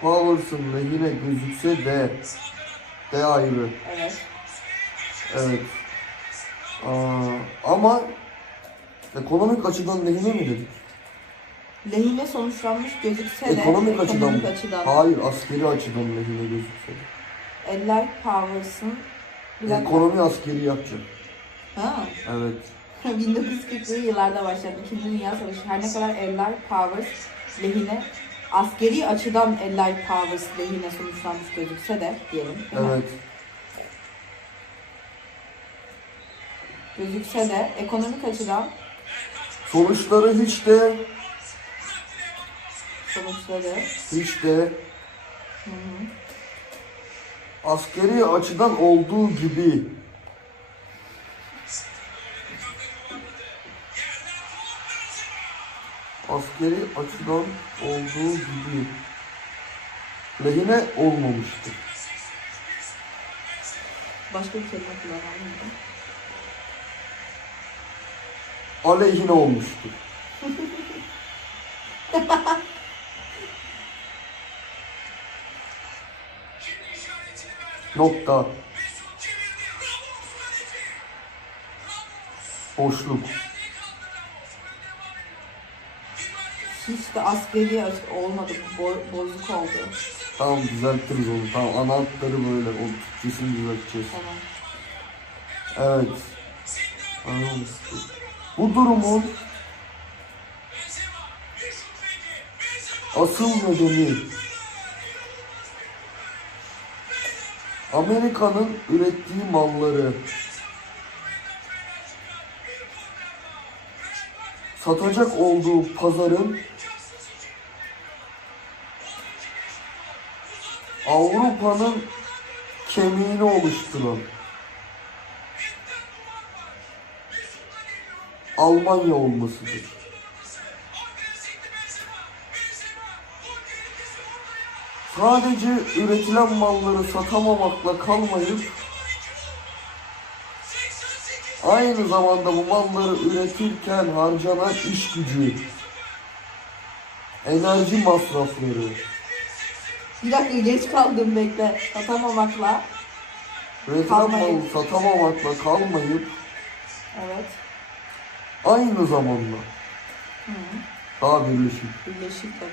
Powers'ın lehine gözükse de de ayrı. Evet. Evet. Aa, ama ekonomik açıdan lehine mi dedik? Lehine sonuçlanmış gözükse de Ekonomik açıdan mı? Hayır, askeri açıdan lehine gözükse de. Eller Powers'ın. Ekonomi askeri yapacak. Ha. Evet. 1940'lı yıllarda başlayan İkinci Dünya Savaşı her ne kadar Allied Powers lehine askeri açıdan Allied Powers lehine sonuçlanmış gözükse de diyelim. değil mi? Evet. Gözükse de ekonomik açıdan Sonuçları hiç de sonuçları hiç de askeri açıdan olduğu gibi askeri açıdan olduğu gibi lehine olmamıştır. başka bir kelime kullanalım mı? Aleyhine olmuştur. Nokta. Boşluk. Hiç de askeri olmadı. Bo- bozuk oldu. Tamam düzeltiriz onu. Tamam ana hatları böyle. O Türkçesini düzelteceğiz. Tamam. Evet. Anladım. Bu durumun asıl nedeni Amerika'nın ürettiği malları satacak olduğu pazarın Avrupa'nın kemiğini oluşturan Almanya olmasıdır. Sadece üretilen malları satamamakla kalmayıp aynı zamanda bu malları üretirken harcanan iş gücü, enerji masrafları, Bir dakika geç kaldım bekle. Satamamakla. Kalmayıp. malı satamamakla kalmayıp Evet. aynı zamanda daha birleşik Birleşik tabii.